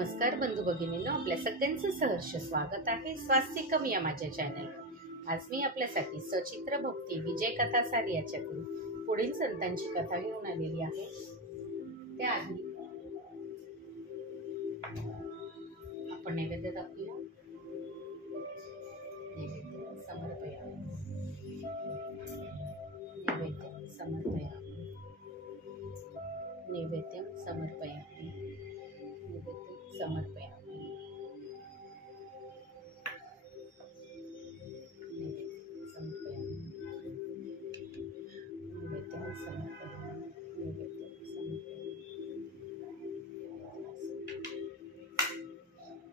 नमस्कार बंधू भगिनींनो, आपल्या सगळ्यांचं सहर्ष स्वागत आहे स्वास्तिकम या माझ्या चॅनलवर। आज मी आपल्यासाठी सचित्र भक्ती विजय कथा सार याच्यातील पुढील संतांची कथा घेऊन आलेली आहे। त्याआधी आपण नैवेद्य दाखवूया, नैवेद्य समर्पयामि, नैवेद्य समर्पयामि, नैवेद्य समर्पयामि, नैवेद्य समर्पयामि, नैवेद्य समर्पयामि, नैवेद्य समर्पयामि, नैवेद्य समर्पयामि।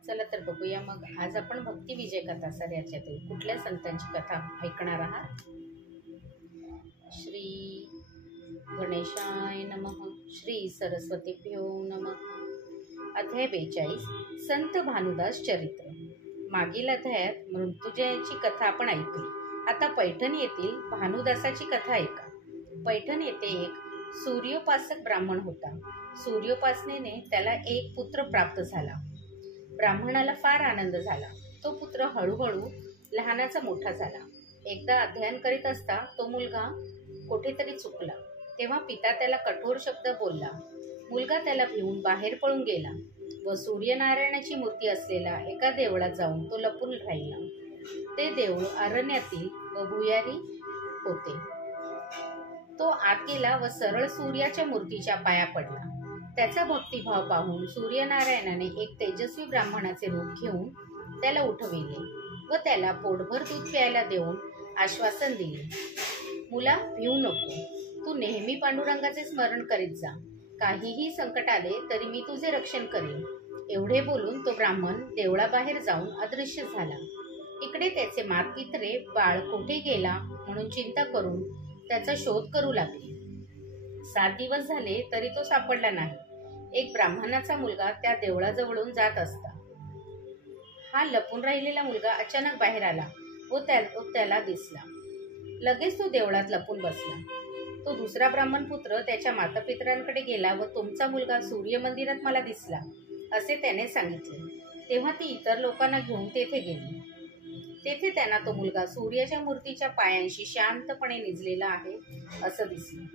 चला तर बघूया मग आज आपण भक्ती विजय कथा सार याच्यातील कुठल्या संतांची कथा ऐकणार आहात। श्री गणेशाय नमः। श्री सरस्वतीभ्यो नमः। अध्याय 42 संत भानुदास चरित्र। मागील अध्यायात मृत्युंजयाची कथा आपण ऐकली। आता पैठण येथील भानुदासाची कथा ऐका। पैठण येथे एक सूर्योपासक ब्राह्मण होता। सूर्योपासनेने त्याला एक पुत्र प्राप्त झाला। ब्राह्मणाला फार आनंद झाला। तो पुत्र हळूहळू लहानाचा मोठा झाला। एकदा अध्ययन करीत असता तो मुलगा कुठेतरी चुकला। तेव्हा पिता त्याला कठोर शब्द बोलला। मुलगा त्याला भिवून बाहेर पळून गेला व सूर्यनारायणाची मूर्ती असलेल्या एका देवळात जाऊन तो लपून राहिला। ते देऊळ अरण्यातील व भुयारी होते। तो आत गेला व सरळ सूर्याच्या मूर्तीच्या पाया पडला। त्याचा भक्तिभाव पाहून सूर्यनारायणाने एक तेजस्वी ब्राह्मणाचे रूप घेऊन त्याला उठविले व त्याला पोटभर दूध प्यायला देऊन आश्वासन दिले, मुला भिवू नको, तू नेहमी पांडुरंगाचे स्मरण करीत जा। काहीही संकट आले तरी मी तुझे रक्षण करेन। एवढे बोलून तो ब्राह्मण देवळाबाहेर जाऊन अदृश्य झाला। इकडे त्याचे मातपित्रे बाळ कोठे गेला म्हणून चिंता करून त्याचा शोध करू लागले। 7 दिवस झाले तरी तो सापडला नाही। एक ब्राह्मणाचा मुलगा त्या देवळाजवळून जात असता। हा लपून राहिलेला मुलगा अचानक बाहेर आला व त्याला दिसला। लगेच तो देवळात लपून बसला। तो दुसरा ब्राह्मण पुत्र त्याच्या मातापित्रांकडे गेला व तुमचा मुलगा सूर्य मंदिरात मला दिसला असे त्याने सांगितले। तेव्हा ती इतर लोकांना घेऊन तेथे गेली। तेथे त्यांना तो मुलगा सूर्याच्या मूर्तीच्या पायांशी शांतपणे निजलेला आहे असं दिसलं।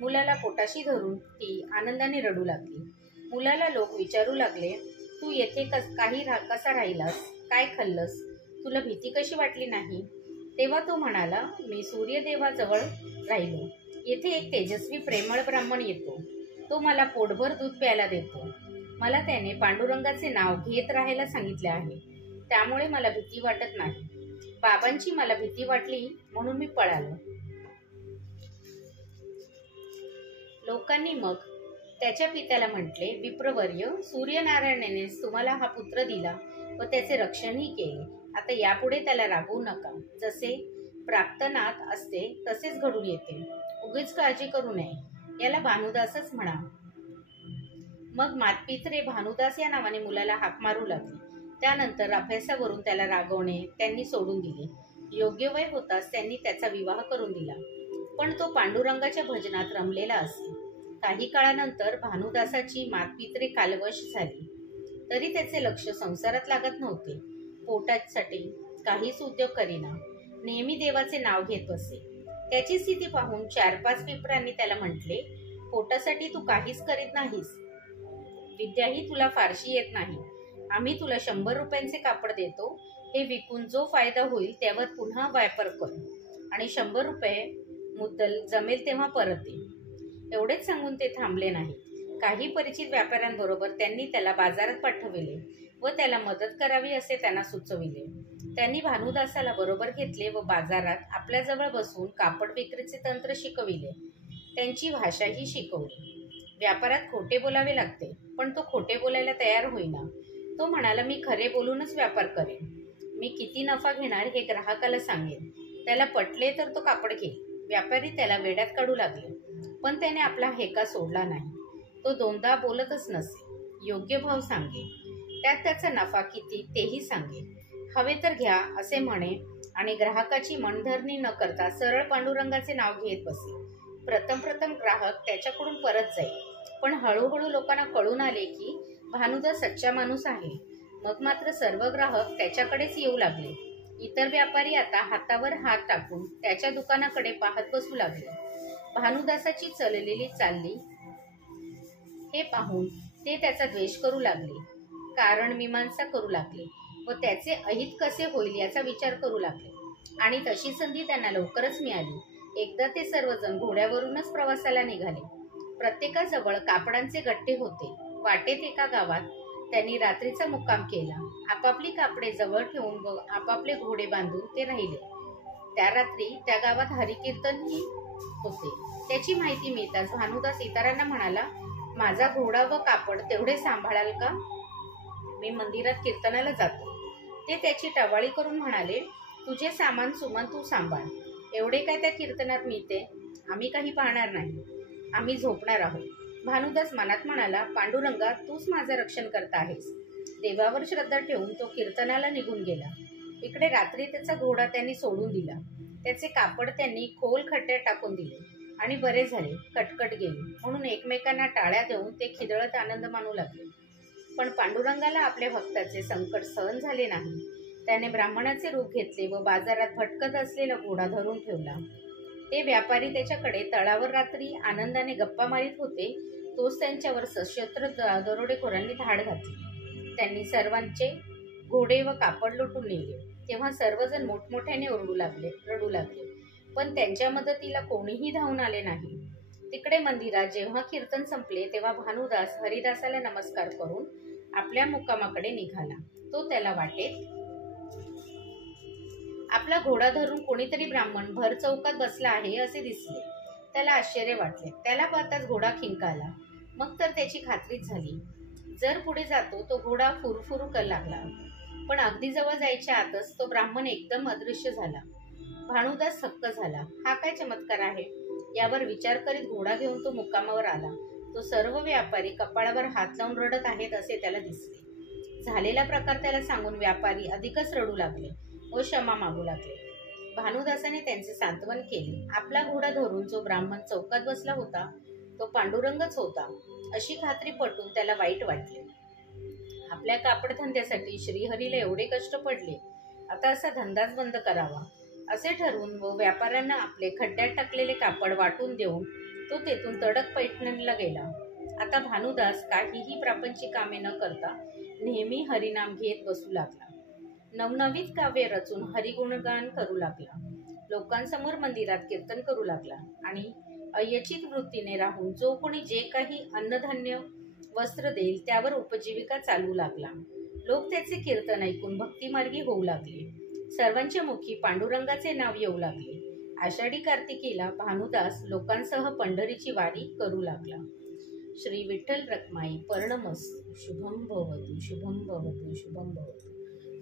मुलाला पोटाशी धरून ती आनंदाने रडू लागली। मुलाला लोक विचारू लागले, तू येथे कसा राहिलास, काय खाल्लंस, तुला भीती कशी वाटली नाही? तेव्हा तो म्हणाला, मी सूर्यदेवाजवळ राहिलो। येथे एक तेजस्वी प्रेमळ ब्राह्मण येतो। तो मला पोटभर दूध प्यायला देतो। मला त्याने पांडुरंगाचे नाव घेत राहायला सांगितले आहे, त्यामुळे मला भीती वाटत नाही। बाबांची मला भीती वाटली म्हणून मी पळालो। लोकांनी मग त्याच्या पित्याला म्हटले, विप्रवर्य, सूर्यनारायणाने तुम्हाला हा पुत्र दिला व त्याचे रक्षणही केले। आता यापुढे त्याला रागवू नका। जसे प्राप्तनाथ असते तसेच घडून येते। उगीच काळजी करू नये। याला भानुदासच म्हणा। मग मातपित्रे भानुदास या नावाने मुलाला हाक मारू लागली। त्यानंतर अभ्यासावरून त्याला रागवणे त्यांनी सोडून दिले। योग्य वय होताच त्यांनी त्याचा विवाह करून दिला। पण तो पांडुरंगाच्या भजनात रमलेला असे। काही काळानंतर भानुदासाची मातपित्रे कालवश झाली। तरी त्याचे लक्ष संसारात लागत नव्हते। पोटासाठी काहीच उद्योग करीना, नेहमी देवाचे नाव घेत बसे। त्याची स्थिती पाहून 4-5 पिपरांनी त्याला म्हटले, पोटासाठी तू काहीच करीत नाहीस, विद्याही तुला फारशी येत नाही। आम्ही तुला 100 रुपयांचे कापड देतो। हे विकून जो फायदा होईल त्यावर पुन्हा व्यापार कर आणि 100 रुपये मुद्दल जमेल तेव्हा परत दे। एवढेच सांगून ते थांबले नाही। काही परिचित व्यापाऱ्यांबरोबर त्यांनी त्याला बाजारात पाठविले व त्याला मदत करावी असे त्यांना सुचविले। त्यांनी भानुदासाला बरोबर घेतले व बाजारात आपल्याजवळ बसून कापड विक्रीचे तंत्र शिकविले। त्यांची भाषाही शिकवली। व्यापारात खोटे बोलावे लागते, पण तो खोटे बोलायला तयार होईना। तो म्हणाला, मी खरे बोलूनच व्यापार करेन। मी किती नफा घेणार हे ग्राहकाला सांगेन। त्याला पटले तर तो कापड घेईल। व्यापारी त्याला वेड्यात काढू लागले, पण त्याने आपला हेका सोडला नाही। तो 2दा बोलतच नसे, योग्य भाव सांगे, त्यात त्याचा नफा किती तेही सांगे। हवे तर घ्या असे म्हणे आणि ग्राहकाची मनधरणी न करता सरळ पांडुरंगाचे नाव घेत बसे। प्रथम ग्राहक त्याच्याकडून परत जाईल, पण हळूहळू लोकांना कळून आले की भानुदास सच्चा माणूस आहे. मग मात्र सर्व ग्राहक त्याच्याकडेच येऊ लागले. इतर व्यापारी आता हातावर हात टाकून त्याच्या दुकानाकडे पाहत बसू लागले. भानुदासाची चाललेली चालली हे पाहून ते त्याचा द्वेष करू लागले, कारण मीमांसा करू लागले व त्याचे अहित कसे होईल याचा विचार करू लागले. आणि तशी संधी त्यांना लवकरच मिळाली. एकदा ते सर्वजण घोड्यावरूनच प्रवासाला निघाले. प्रत्येकाजवळ कापडांचे गट्टे होते. वाटेत एका गावात त्यांनी रात्रीचा मुक्काम केला. आपापली कापडे जवळ ठेवून व आपापले घोडे बांधून ते राहिले. त्या रात्री त्या गावात हरिकीर्तनही होते. त्याची माहिती मिळताच भानुदास इतरांना म्हणाला, माझा घोडा व कापड तेवढे सांभाळाल का? मी मंदिरात कीर्तनाला जातो. ते त्याची टवाळी करून म्हणाले, तुझे सामान सुमान तू सांभाळ. एवढे काय त्या कीर्तनात मिळते? आम्ही काही पाहणार नाही, आम्ही झोपणार आहोत. भानुदास मनात म्हणाला, पांडुरंगा, तूच माझं रक्षण करता आहेस. देवावर श्रद्धा ठेवून तो कीर्तनाला निघून गेला. इकडे रात्री त्याचा घोडा त्यांनी सोडून दिला. त्याचे कापड त्यांनी खोल खड्ड्यात टाकून दिले आणि बरे झाले, कटकट गेली म्हणून एकमेकांना टाळ्या देऊन ते खिदळत आनंद मानू लागले. पण पांडुरंगाला आपल्या भक्ताचे संकट सहन झाले नाही. त्याने ब्राह्मणाचे रूप घेतले व बाजारात भटकत असलेला घोडा धरून ठेवला. ते व्यापारी त्याच्याकडे तळावर रात्री आनंदाने गप्पा मारित होते, तोच त्यांच्यावर सशस्त्र दरोडेखोरांनी धाड घातली. त्यांनी सर्वांचे घोडे व कापड लुटून नेले. तेव्हा सर्वजण मोठमोठ्याने रडू लागले, पण त्यांच्या मदतीला कोणीही धावून आले नाही. तिकडे मंदिरात जेव्हा कीर्तन संपले तेव्हा भानुदास हरिदासाला नमस्कार करून आपल्या मुक्कामाकडे निघाला. तो त्याला वाटेत आपला घोडा धरून कोणीतरी ब्राह्मण भर चौकात बसला आहे असे दिसले. त्याला आश्चर्य वाटले. त्याला पाहताच घोडा खिंकाला. मग तर त्याची खात्रीच झाली. जर पुढे जातो तो घोडा फुरफुरू कर लागला, पण अगदी जवळ जायच्या आतच तो ब्राह्मण एकदम अदृश्य झाला. भानुदास थक्क झाला. हा काय चमत्कार आहे? यावर विचार करीत घोडा घेऊन तो मुक्कामावर आला. तो सर्व व्यापारी कपाळावर हात लावून रडत आहेत असे त्याला दिसले. झालेला प्रकार त्याला सांगून व्यापारी अधिकच रडू लागले व क्षमा मागू लागले. भानुदासाने त्यांचे सांत्वन केले. आपला घोडा धरून जो ब्राह्मण चौकात बसला होता तो पांडुरंगच होता अशी खात्री पटून त्याला वाईट वाटले. आपल्या कापडधंद्यासाठी श्रीहरीला एवढे कष्ट पडले, आता असा धंदाच बंद करावा असे ठरवून व व्यापाऱ्यांना आपले खड्ड्यात टाकलेले कापड वाटून देऊन तो तेथून तडक पैठणीला गेला. आता भानुदास काहीही प्रापंचिक कामे न करता नेहमी हरिनाम घेत बसू लागला. नवनवीन काव्य रचून हरिगुणगान करू लागला. लोकांसमोर मंदिरात कीर्तन करू लागला आणि अयचित वृत्तीने राहून जो कोणी जे काही अन्नधान्य वस्त्र देईल त्यावर उपजीविका चालू लागला. लोक त्याचे कीर्तन ऐकून भक्तिमार्गी होऊ लागले. सर्वांच्या मुखी पांडुरंगाचे नाव येऊ लागले. आषाढी कार्तिकीला भानुदास लोकांसह पंढरीची वारी करू लागला. श्री विठ्ठल रखमाई पर्णमस्तु. शुभम भवतु, शुभम भवतु, शुभम भवतु.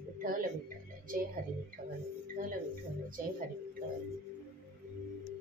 विठ्ठल विठ्ठल जय हरी विठ्ठल. विठ्ठल विठ्ठल जय हरी विठ्ठल.